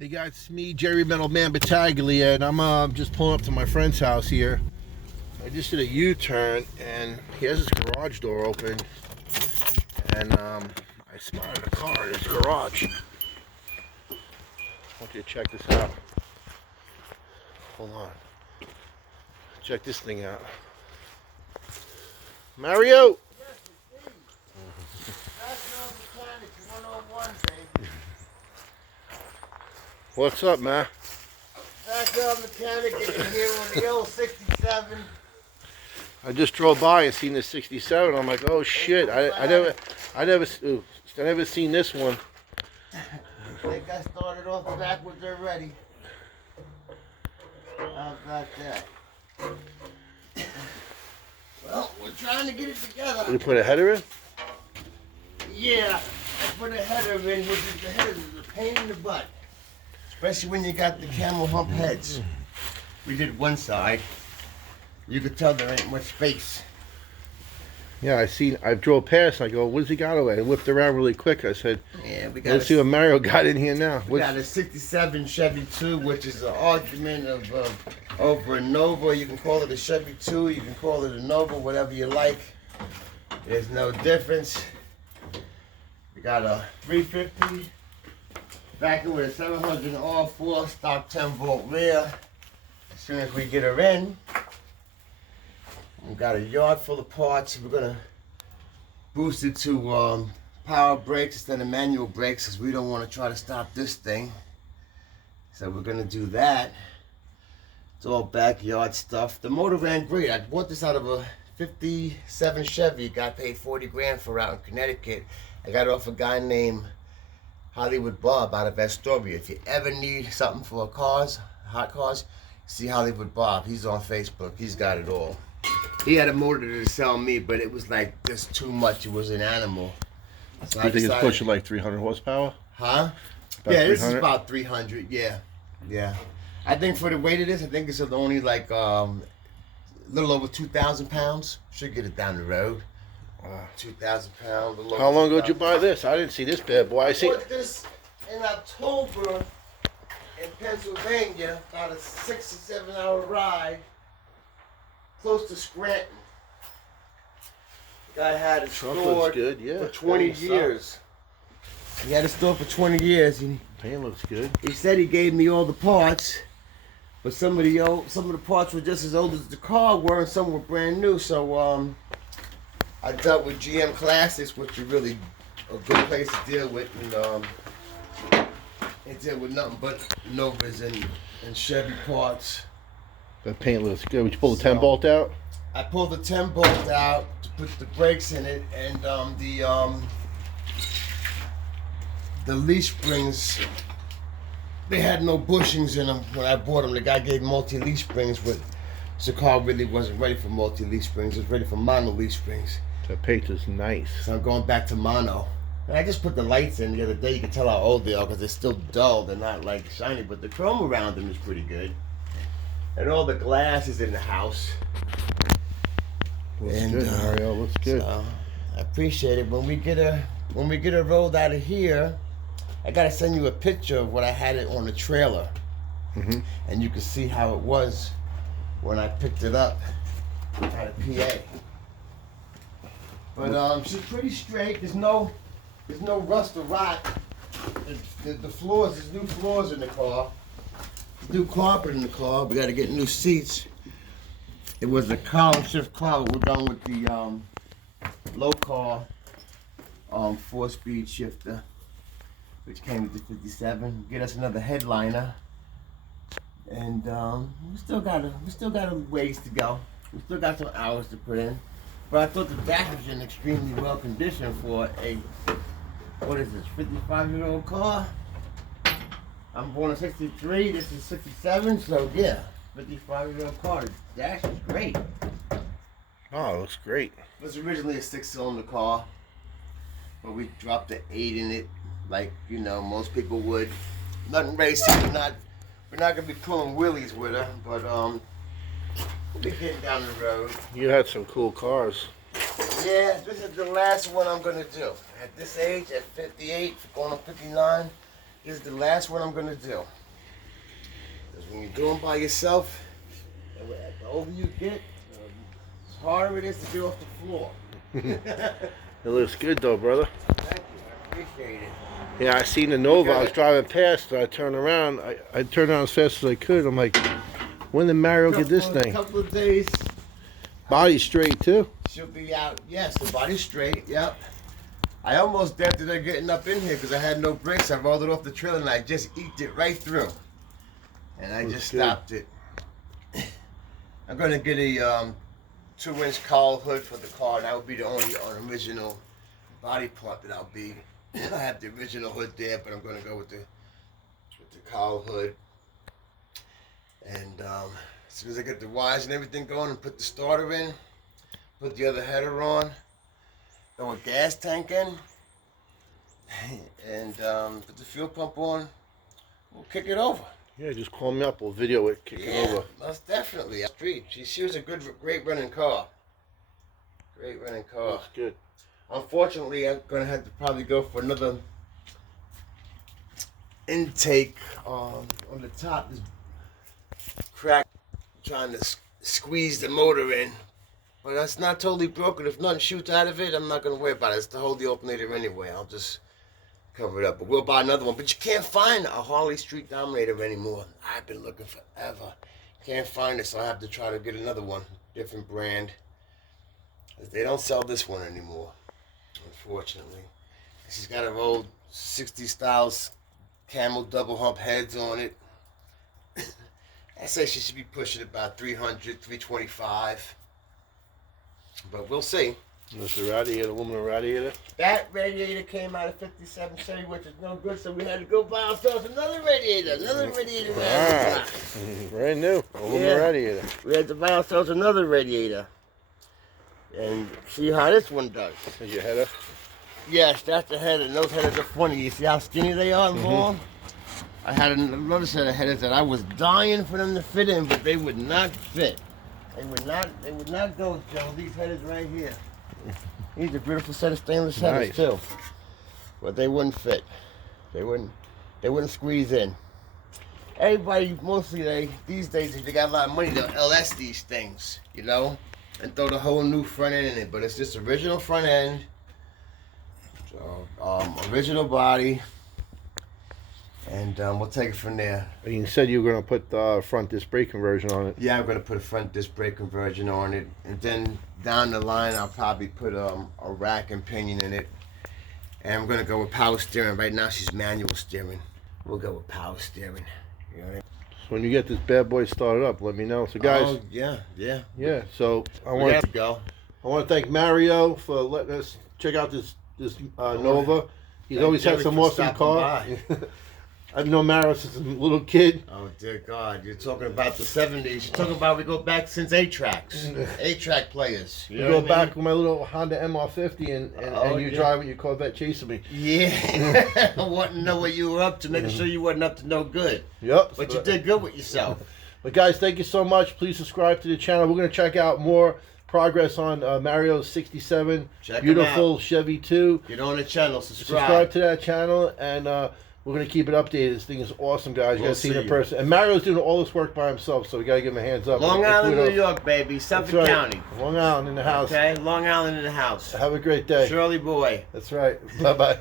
Hey guys, it's me, Jerry Metal Man Battaglia, and I'm just pulling up to my friend's house here. I just did a U-turn, and he has his garage door open, and I spotted a car in his garage. I want you to check this out. Hold on. Check this thing out. Mario! What's up, man? Backyard mechanic in here on the old 67. I just drove by and seen this 67. I'm like, oh shit! I never seen this one. They got started off backwards already. How about that? Well, we're trying to get it together. Did you put a header in? Yeah, I put a header in, which is the header is a pain in the butt. Especially when you got the camel hump heads. We did one side. You could tell there ain't much space. Yeah, I drove past and I go, what does he got away? I whipped around really quick. I said, Yeah, we got let's see what Mario got in here now. We got a 67 Chevy 2, which is an argument of over a Nova. You can call it a Chevy 2, you can call it a Nova, whatever you like. There's no difference. We got a 350 back with a 700 R4 stock 10 volt rear. As soon as we get her in, we got a yard full of parts. We're gonna boost it to power brakes instead of manual brakes because we don't want to try to stop this thing. So we're gonna do that. It's all backyard stuff. The motor ran great. I bought this out of a 57 Chevy. Got paid 40 grand for out in Connecticut. I got it off a guy named Hollywood Bob out of Astoria. If you ever need something for cars, hot cars, see Hollywood Bob. He's on Facebook. He's got it all. He had a motor to sell me, but it was like just too much. It was an animal. So You think it's pushing like 300 horsepower? Huh? About Yeah, this is 300? about 300. Yeah, yeah. I think for the weight of this, I think it's only like a little over 2,000 pounds. Should get it down the road. 2,000 pounds. How long ago did you buy this? I didn't see this bad boy. I see. I bought this in October in Pennsylvania, about a 6 or 7 hour ride, close to Scranton. Guy had it Trunk stored looks good, yeah. for 20 years. He had it stored for 20 years. And Paint looks good. he said he gave me all the parts, but some of the parts were just as old as the car were, and some were brand new. So I dealt with GM Classics, which are really a good place to deal with, and they deal with nothing but Novas and Chevy parts. That paint looks good. Would you pull the 10 bolt out? I pulled the 10 bolt out to put the brakes in it, and the leaf springs, they had no bushings in them when I bought them. The guy gave multi-leaf springs, but the car really wasn't ready for multi-leaf springs. It was ready for mono leaf springs. That paint is nice. So I'm going back to mono. And I just put the lights in the other day. You can tell how old they are because they're still dull. They're not like shiny, but the chrome around them is pretty good. And all the glass is in the house. Looks And, good, Mario. Looks good. So I appreciate it. When we get her rolled out of here, I gotta send you a picture of what I had it on the trailer, and you can see how it was when I picked it up out of PA. But she's pretty straight. There's no rust or rot. The floors, there's new floors in the car. New carpet in the car. We gotta get new seats. It was a column shift car. We're going with the low car 4-speed shifter, which came with the 57. Get us another headliner, and we still got a ways to go. We still got some hours to put in. But I thought the dash was in extremely well conditioned for a, what is this, 55-year-old car? I'm born in 63, this is 67, so yeah, 55-year-old car. The dash is great. Oh, it looks great. It was originally a 6-cylinder car, but we dropped the 8 in it, like most people would. Nothing racing. We're not gonna be pulling wheelies with her, but we'll be getting down the road. You had some cool cars. Yeah, this is the last one I'm gonna do. At this age, at 58, going on 59, is the last one I'm gonna do. Because when you're doing by yourself, the older you get, the harder it is to get off the floor. It looks good though, brother. Thank you, I appreciate it. Yeah, I seen the Nova. I was driving past. So I turned around. I turned around as fast as I could. I'm like, when did Mario get this thing? A couple of days. Body straight too. She'll be out. Yes, the body's straight. Yep. I almost dented her getting up in here because I had no brakes. I rolled it off the trailer and I just eked it right through. And I just stopped it. I'm gonna get a 2-inch cowl hood for the car. That would be the only original body part that I'll be. I have the original hood there, but I'm gonna go with the cowl hood. And as soon as I get the wires and everything going and put the starter in, put the other header on, throw a gas tank in, and put the fuel pump on, we'll kick it over. Yeah, just call me up. We'll video it, kick it over. Most definitely. Street. She was a great running car. Great running car. That's good. Unfortunately, I'm gonna have to probably go for another intake on the top. This crack, trying to squeeze the motor in, but that's not totally broken. If nothing shoots out of it, I'm not gonna worry about it. It's to hold the alternator anyway. I'll just cover it up. But we'll buy another one. But you can't find a Harley Street Dominator anymore. I've been looking forever. Can't find it, so I have to try to get another one, different brand. They don't sell this one anymore, unfortunately. She's got her old 60 styles camel double hump heads on it. I say she should be pushing about 300, 325. But we'll see. That's the radiator, aluminum radiator. That radiator came out of 57 Chevy, which is no good, so we had to go buy ourselves another radiator. Ah, brand new, aluminum radiator. We had to buy ourselves another radiator. And see how this one does. Is your header? Yes, that's the header. And those headers are funny. You see how skinny they are and long? I had another set of headers that I was dying for them to fit in, but they would not fit. They would not go, Joe. These headers right here. These are a beautiful set of stainless headers too. But they wouldn't fit. They wouldn't squeeze in. Everybody mostly these days, if they got a lot of money, they'll LS these things, you know? And throw the whole new front end in it, but it's just original front end, so, original body, and we'll take it from there. You said you were going to put the front disc brake conversion on it. Yeah, I'm going to put a front disc brake conversion on it, and then down the line I'll probably put a rack and pinion in it, and I'm going to go with power steering. Right now she's manual steering. We'll go with power steering. You know what I mean? When you get this bad boy started up, let me know. So guys, oh, yeah. So I want to go. I want to thank Mario for letting us check out this Nova. He's always had some awesome car. I've known Mario since a little kid. Oh dear God, you're talking about the 70s. You're talking about we go back since 8-tracks, 8-track players. You go back with my little Honda MR50 and you drive with your Corvette chasing me. Yeah, I want to know what you were up to, making sure you wasn't up to no good. Yep. But you did good with yourself. But guys, thank you so much. Please subscribe to the channel. We're going to check out more progress on Mario's 67 beautiful Chevy 2. Get on the channel, subscribe to that channel, and we're going to keep it updated. This thing is awesome, guys. You got to see it in person. And Mario's doing all this work by himself, so we got to give him a hands up. Long Island, New York, baby. Suffolk County. Long Island in the house. Okay, Long Island in the house. Have a great day. Shirley boy. That's right. Bye-bye.